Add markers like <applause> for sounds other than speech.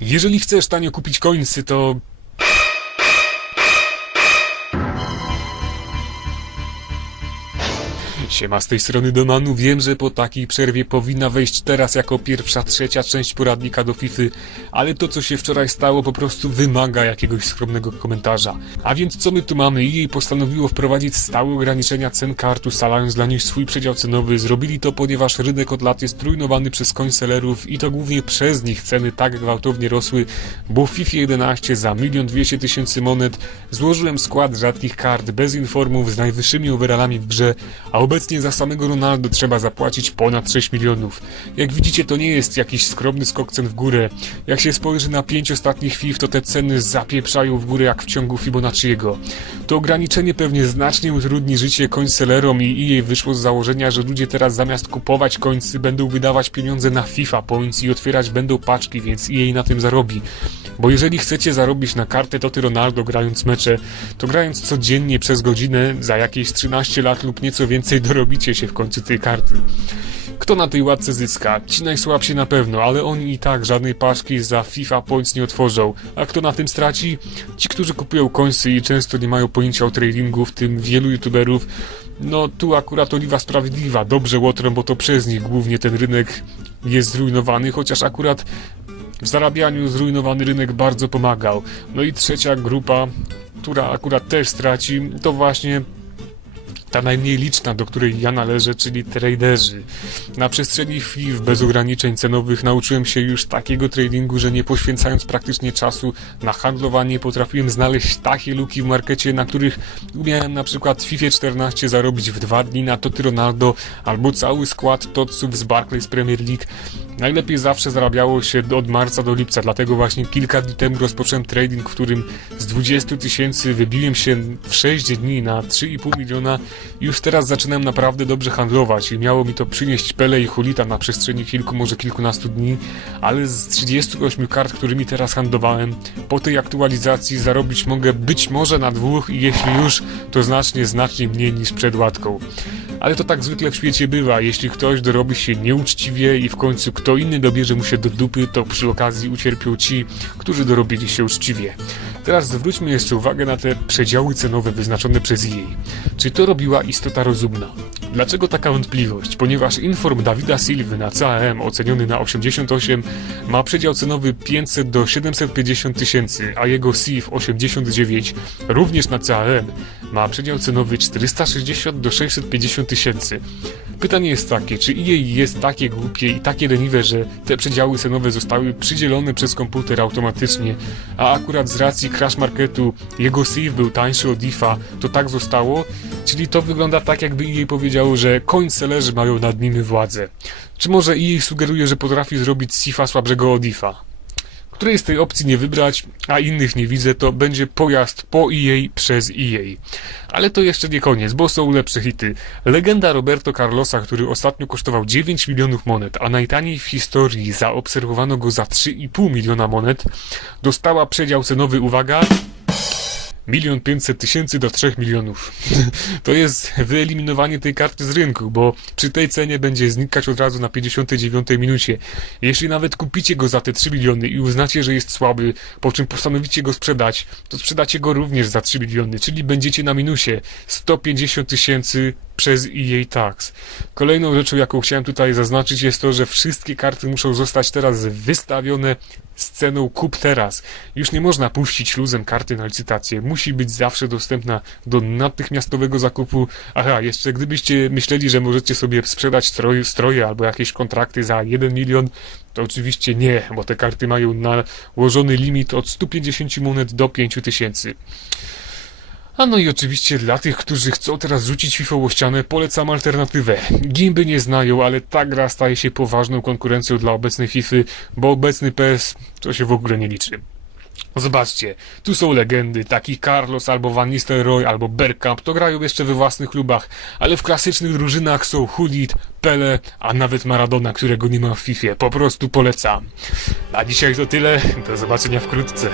Jeżeli chcesz tanio kupić końcy, to Siema, z tej strony Domanu. Wiem, że po takiej przerwie powinna wejść teraz jako pierwsza, trzecia część poradnika do FIFA, ale to, co się wczoraj stało, po prostu wymaga jakiegoś skromnego komentarza. A więc co my tu mamy? EA postanowiło wprowadzić stałe ograniczenia cen kart, ustalając dla nich swój przedział cenowy. Zrobili to, ponieważ rynek od lat jest trójnowany przez końselerów i to głównie przez nich ceny tak gwałtownie rosły, bo w FIFA 11 za 1 200 tysięcy monet złożyłem skład rzadkich kart bez informów z najwyższymi overallami w grze, a obecnie za samego Ronaldo trzeba zapłacić ponad 6 milionów. Jak widzicie, to nie jest jakiś skromny skok cen w górę. Jak się spojrzy na pięć ostatnich FIF, to te ceny zapieprzają w górę jak w ciągu Fibonacciego. To ograniczenie pewnie znacznie utrudni życie końcelerom i jej wyszło z założenia, że ludzie teraz zamiast kupować końcy będą wydawać pieniądze na FIFA Points i otwierać będą paczki, więc jej na tym zarobi. Bo jeżeli chcecie zarobić na kartę Toty Ronaldo grając mecze, to grając codziennie przez godzinę, za jakieś 13 lat lub nieco więcej dorobicie się w końcu tej karty. Kto na tej łatce zyska? Ci najsłabsi na pewno, ale oni i tak żadnej paczki za FIFA Points nie otworzą. A kto na tym straci? Ci, którzy kupują końcy i często nie mają pojęcia o tradingu, w tym wielu youtuberów. No tu akurat oliwa sprawiedliwa, dobrze łotrą, bo to przez nich głównie ten rynek jest zrujnowany, chociaż akurat w zarabianiu zrujnowany rynek bardzo pomagał. No i trzecia grupa, która akurat też straci, to właśnie ta najmniej liczna, do której ja należę, czyli traderzy. Na przestrzeni FIF bez ograniczeń cenowych nauczyłem się już takiego tradingu, że nie poświęcając praktycznie czasu na handlowanie, potrafiłem znaleźć takie luki w markecie, na których umiałem na przykład FIFA 14 zarobić w dwa dni na Toty Ronaldo albo cały skład Totsów z Barclays Premier League. Najlepiej zawsze zarabiało się od marca do lipca, dlatego właśnie kilka dni temu rozpocząłem trading, w którym z 20 tysięcy wybiłem się w 6 dni na 3,5 miliona. Już teraz zaczynam naprawdę dobrze handlować i miało mi to przynieść Pele i Hulita na przestrzeni kilku, może kilkunastu dni, ale z 38 kart, którymi teraz handlowałem, po tej aktualizacji zarobić mogę być może na dwóch i jeśli już, to znacznie, znacznie mniej niż przed łatką. Ale to tak zwykle w świecie bywa. Jeśli ktoś dorobi się nieuczciwie i w końcu kto inny dobierze mu się do dupy, to przy okazji ucierpią ci, którzy dorobili się uczciwie. Teraz zwróćmy jeszcze uwagę na te przedziały cenowe wyznaczone przez jej. Czy to robiła istota rozumna? Dlaczego taka wątpliwość? Ponieważ inform Dawida Silwy na CAM oceniony na 88 ma przedział cenowy 500 do 750 tysięcy, a jego SIF 89 również na CAM ma przedział cenowy 460 do 650 tysięcy. Pytanie jest takie, czy EA jest takie głupie i takie leniwe, że te przedziały cenowe zostały przydzielone przez komputer automatycznie, a akurat z racji crash marketu jego SIF był tańszy od IFA, to tak zostało? Czyli to wygląda tak, jakby EA powiedziało, że końcelerzy mają nad nimi władzę. Czy może EA sugeruje, że potrafi zrobić SIFa słabszego od IFA? Której z tej opcji nie wybrać, a innych nie widzę, to będzie pojazd po EA przez EA. Ale to jeszcze nie koniec, bo są lepsze hity. Legenda Roberto Carlosa, który ostatnio kosztował 9 milionów monet, a najtaniej w historii zaobserwowano go za 3,5 miliona monet, dostała przedział cenowy, uwaga, milion pięćset tysięcy do 3 milionów. <laughs> To jest wyeliminowanie tej karty z rynku, bo przy tej cenie będzie znikać od razu na 59 minucie. Jeśli nawet kupicie go za te 3 miliony i uznacie, że jest słaby, po czym postanowicie go sprzedać, to sprzedacie go również za 3 miliony, czyli będziecie na minusie 150 tysięcy przez EA Tax. Kolejną rzeczą, jaką chciałem tutaj zaznaczyć, jest to, że wszystkie karty muszą zostać teraz wystawione z ceną kup teraz. Już nie można puścić luzem karty na licytację. Musi być zawsze dostępna do natychmiastowego zakupu. Aha, jeszcze gdybyście myśleli, że możecie sobie sprzedać stroje, stroje albo jakieś kontrakty za 1 milion, to oczywiście nie, bo te karty mają nałożony limit od 150 monet do 5000. A no i oczywiście dla tych, którzy chcą teraz rzucić FIFA o ścianę, polecam alternatywę. Gimby nie znają, ale ta gra staje się poważną konkurencją dla obecnej FIFA, bo obecny PS to się w ogóle nie liczy. Zobaczcie, tu są legendy, taki Carlos albo Van Nistelrooy albo Bergkamp, to grają jeszcze we własnych klubach, ale w klasycznych drużynach są Hulit, Pele, a nawet Maradona, którego nie ma w FIFA. Po prostu polecam. A dzisiaj to tyle, do zobaczenia wkrótce.